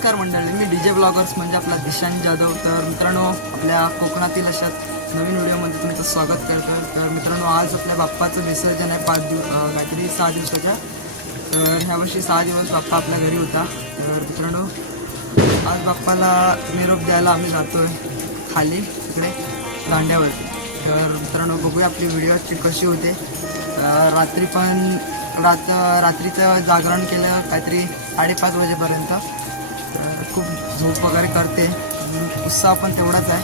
नमस्कार मंडळी, मी DJ bloggers म्हणजे आपला दिशांत जाधव. तर मित्रांनो, आपल्या कोकणातील अशाच नवीन व्हिडिओमध्ये तुमचं स्वागत करतो. तर मित्रांनो, आज आपल्या बाप्पाचं विसर्जन आहे काहीतरी 6 दिवसाच्या. तर ह्यावर्षी 6 दिवस बाप्पा आपल्या घरी होता. तर मित्रांनो, आज बाप्पाला निरोप द्यायला आम्ही जातोय खाली तिकडे दांड्यावरती. तर मित्रांनो, बघूया आपली व्हिडिओची कशी होते. रात्री पण रात्रीचं जागरण केलं काहीतरी 5:30 वाजेपर्यंत. तर खूप झोप वगैरे करते, उत्साह पण तेवढाच आहे.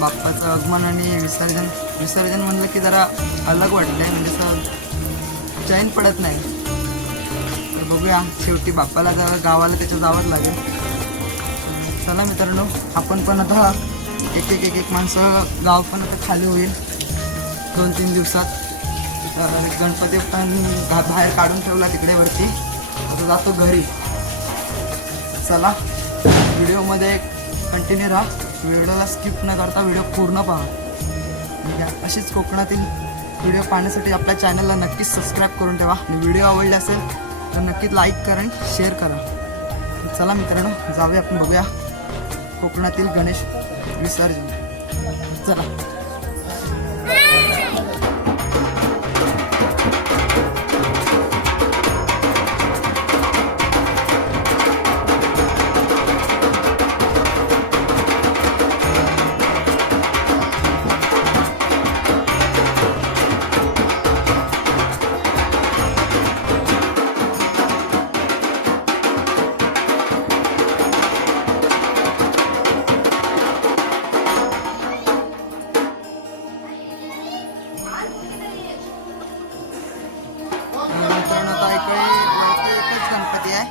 बाप्पाचं आगमन आणि विसर्जन म्हणलं की जरा अलग वाटलं आहे, म्हणजे असं चैन पडत नाही. तर बघूया, शेवटी बाप्पाला जरा गावाला त्याच्या जावंच लागेल. चला मित्रांनो, आपण पण आता एक माणसं गाव पण आता खाली होईल 2-3 दिवसात. गणपती पण बाहेर काढून ठेवला तिकडे वरती. आता जातो घरी. चला, व्हिडिओमध्ये कंटिन्यू राहा, व्हिडिओला स्किप न करता व्हिडिओ पूर्ण पहा. ठीक आहे, अशीच कोकणातील व्हिडिओ पाहण्यासाठी आपल्या चॅनलला नक्कीच सबस्क्राईब करून ठेवा. आणि व्हिडिओ आवडले असेल तर नक्कीच लाईक करा, शेअर करा. चला मित्रांनो, जाऊया आपण बघूया कोकणातील गणेश विसर्जन. चला. आता इकडे वरती एकच गणपती आहे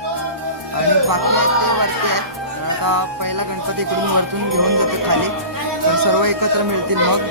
आणि बाकी आहेत ते वरती आहे. तर आता पहिला गणपती इकडून वरतून घेऊन जातो खाली, तर सर्व एकत्र मिळतील मग.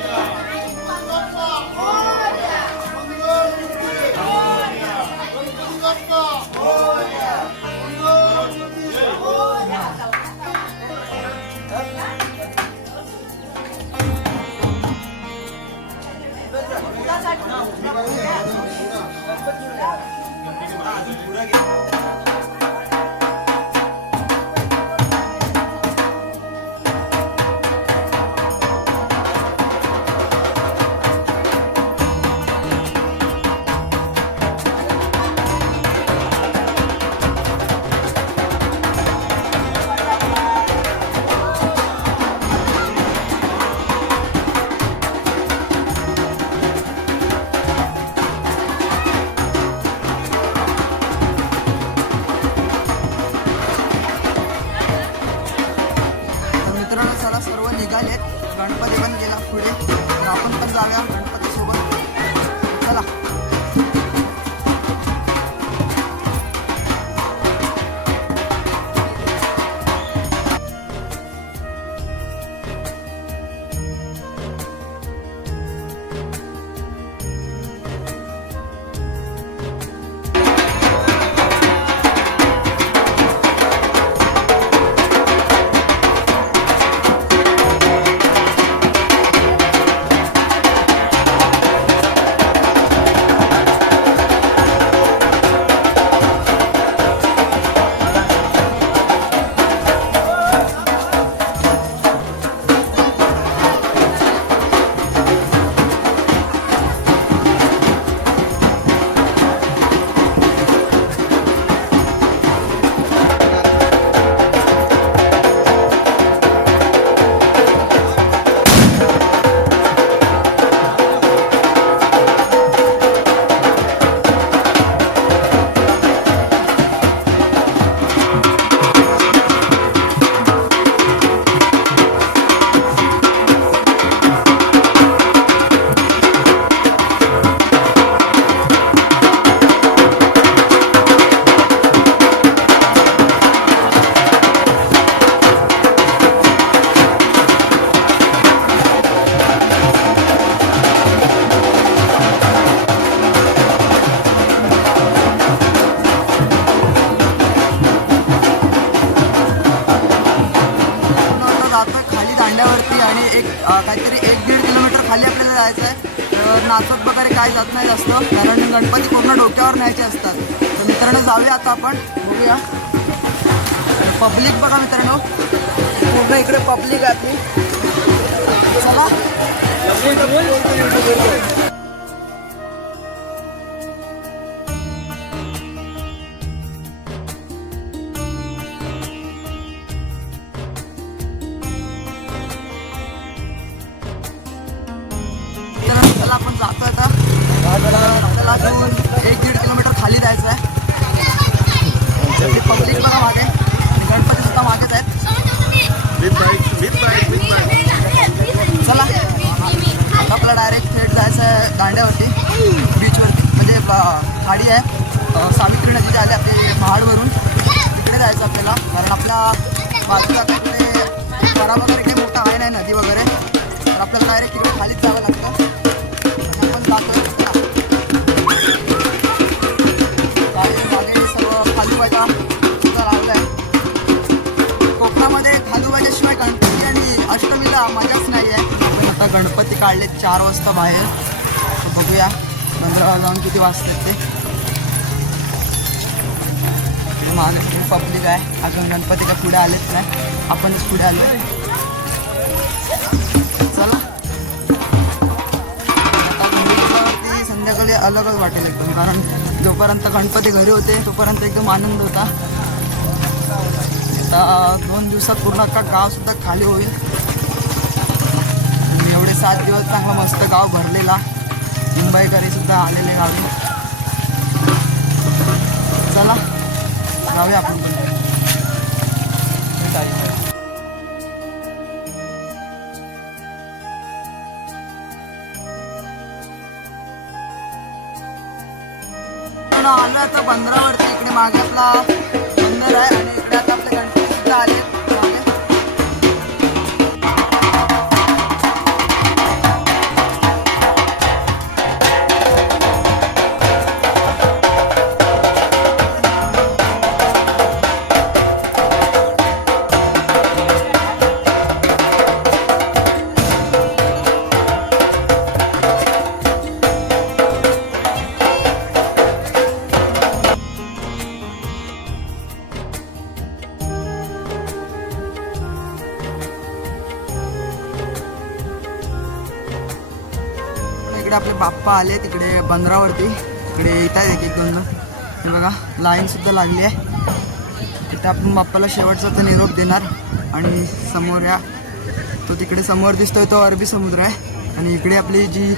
सर्व निघालेत, गणपती पण गेला पुढे. तर आपण पण जाऊया गणपती सोबत. चला. खाली दांड्यावरती आणि काहीतरी 1-1.5 किलोमीटर खाली आपल्याला जायचं आहे. तर नाचत वगैरे काय जात नाही जास्त, कारण गणपती पूर्ण डोक्यावर न्यायचे असतात. तर मित्रांनो, जाऊया आता आपण, बघूया. पब्लिक बघा मित्रांनो, पूर्ण इकडे पब्लिक आहे आपली. चला चला आपण जातो आता. त्याला अजून 1-1.5 किलोमीटर खाली जायचं आहे. पब्लिक बघा मागे, गणपती सुद्धा मागेच आहेत. चला आता आपल्याला डायरेक्ट थेट जायचं आहे दांड्यावरती, बीचवरती. म्हणजे खाडी आहे सावित्री नदी आली आपली महाडवरून, तिकडे जायचं आपल्याला. कारण आपल्या बाजूला काही करा वगैरे काही मोठा आहे नाही नदी वगैरे, तर आपल्याला डायरेक्ट तिकडे खालीच जावं लागतं. आपण जातोय सर्व खालूबाईचा सुद्धा लावलं आहे. कोकणामध्ये खालूबाईच्याशिवाय गणपती आणि अष्टमीला मजाच नाही आहे. आपण आता गणपती काढले 4 वाजता बाहेर. बघूया मंदिरावर जाऊन किती वाजतात ते. मागे पब्लिक आहे, अजून गणपती काय पुढे आलेच नाही, आपणच पुढे आलो. चला आता संध्याकाळी अलगच वाटेल एकदम, कारण जोपर्यंत गणपती घरी होते तोपर्यंत एकदम आनंद होता. आता 2 दिवसात पूर्ण अख्खा गावसुद्धा खाली होईल. एवढे 7 दिवस चांगला मस्त गाव भरलेला, मुंबईकरीसुद्धा आलेले गावी. चला जाऊया आपण. आलो आता बंदरावरती. इकडे मागे आपला बंदर आहे आणि इकडे आता आपले गणपती सुद्धा आले. इकडे आपले बाप्पा आले तिकडे बंदरावरती. इकडे येत आहे 1-2 जण. हे बघा लाईन सुद्धा लागली आहे. इथे आपण बाप्पाला शेवटचा तर निरोप देणार. आणि समोर या तो तिकडे समोर दिसतोय तो अरबी समुद्र आहे. आणि इकडे आपली जी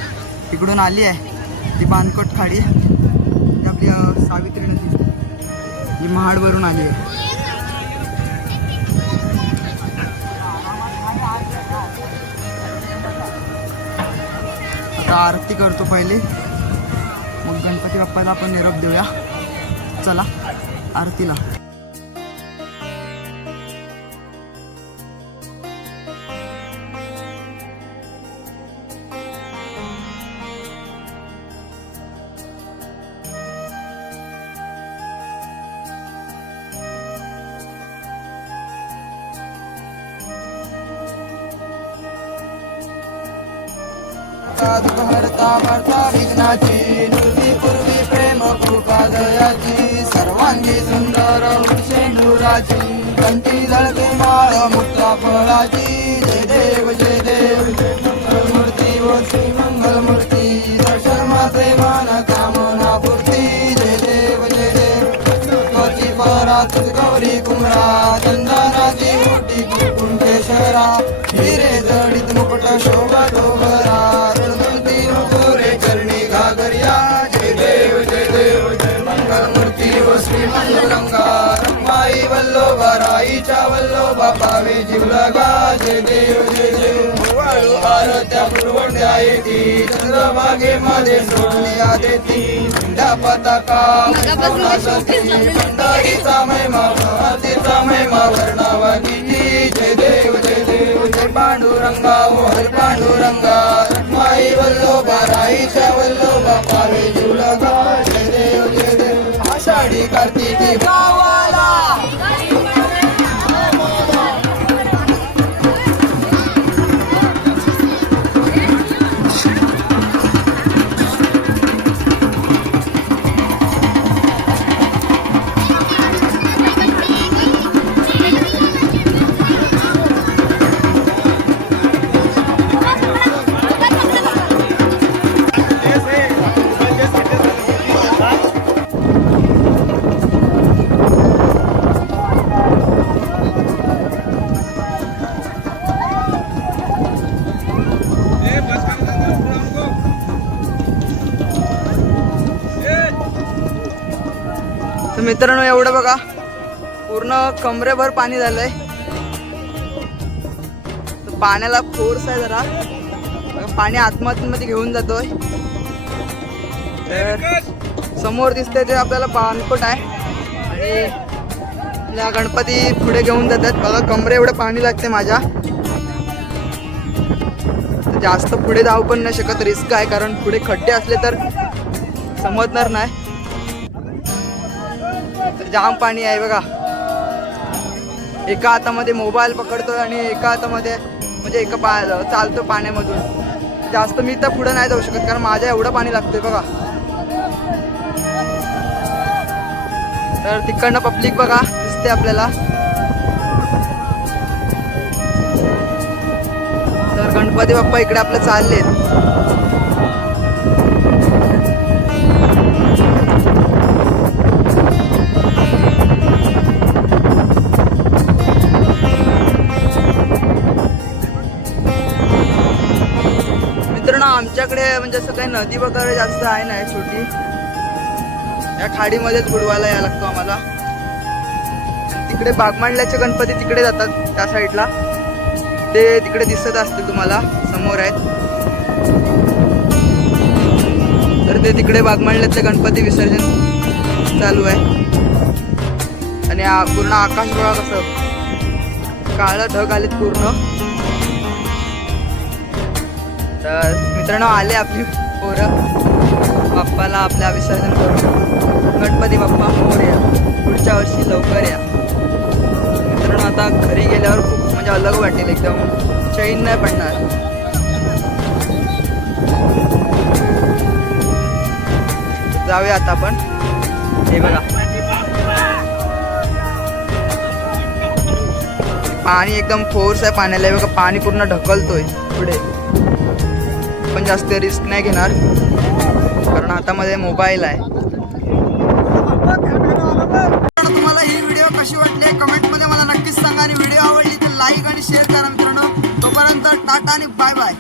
इकडून आली आहे ती बाणकोट खाडी, ती आपली सावित्री नदी ही महाडवरून आली आहे. आता आरती करतो पहिले, मग गणपती बाप्पाला आपण निरोप देऊया. चला आरतीला. हरता भरता विघ्नाची, नुरती पूर्वी प्रेम कृपा दयाची, सर्वांगी सुंदर शेंडुराची, कंठी जळते माळ मुक्ता फळाची. जय देव जय देव मंगलमूर्ती व श्री मंगलमूर्ती, दर्शन मात्रे मान कामना पूर्ती. जय देव त्वची परात गौरी कुमरा, चंदनाची मोठी कुंठेश्वरा, हिरे जडित मुकुट शोभा डोबरा, श्री मंजुलंगा रमाई वल्लोबा राईच्या वल्लोबा पावे जीवलगा. जय देव वाळू आरत्या पुरवठ्या येती, चंद्रभागे मध्ये सोडल्या देती, झेंडा पताका पंढरीचा महिमा भगवतीचा महिमा वर्णावा किती. जय देव जय पांडुरंगा हर पांडुरंगा, रमाई वल्लोबा राईच्या वल्लोबा पावे जीवलगा. जय देव आषाढी कार्तिकी गावाला. तर मित्रांनो एवढं बघा पूर्ण कमरेभर पाणी झालंय. तर पाण्याला फोर्स आहे जरा, पाणी आतमध्ये घेऊन जातोय. तर समोर दिसतंय ते आपल्याला पाणकोट आहे आणि आपल्या गणपती पुढे घेऊन जातात. बघा कमरे एवढं पाणी लागते माझ्या. तर जास्त पुढे जाऊ पण नाही शकत, रिस्क आहे कारण पुढे खड्डे असले तर समजणार नाही. तर जाम पाणी आहे बघा. एका हातामध्ये मोबाईल पकडतोय आणि एका हातामध्ये म्हणजे चालतो पाण्यामधून. जास्त मी तर पुढे नाही जाऊ शकत कारण माझ्या एवढं पाणी लागतंय बघा. तर तिकडनं पब्लिक बघा दिसते आपल्याला. तर गणपती बाप्पा इकडे आपले चाललेत. मित्रांनो आमच्याकडे म्हणजे असं काही नदी वगैरे जास्त आहे नाही, छोटी. या खाडीमध्येच बुडवायला यायला लागतो आम्हाला. तिकडे बागमांडल्याचे गणपती तिकडे जातात त्या साईडला. ते तिकडे दिसत असतील तुम्हाला, समोर आहेत. तर ते तिकडे बागमांडल्याचे गणपती विसर्जन चालू आहे. आणि पूर्ण आकाश बघा कसं काळं ढग आलेत पूर्ण. तर मित्रांनो आले आपली पोरं बाप्पाला आपल्या विसर्जन करून. गणपती बाप्पा मोरया, पुढच्या वर्षी लवकर या. मित्रांनो आता घरी गेल्यावर खूप म्हणजे अलग वाटेल, एकदम चैन नाही पडणार. जाऊया आता आपण. हे बघा पाणी एकदम फोर्स आहे पाण्याला. हे बघा पाणी पूर्ण ढकलतोय पुढे. पण जास्त रिस्क नाही घेणार कारण हातामध्ये मोबाईल आहे. तुम्हाला ही व्हिडिओ कशी वाटली कमेंटमध्ये मला नक्कीच सांगा आणि व्हिडिओ आवडली तर लाईक आणि शेअर करा मित्रांनो. तोपर्यंत टाटा आणि बाय बाय.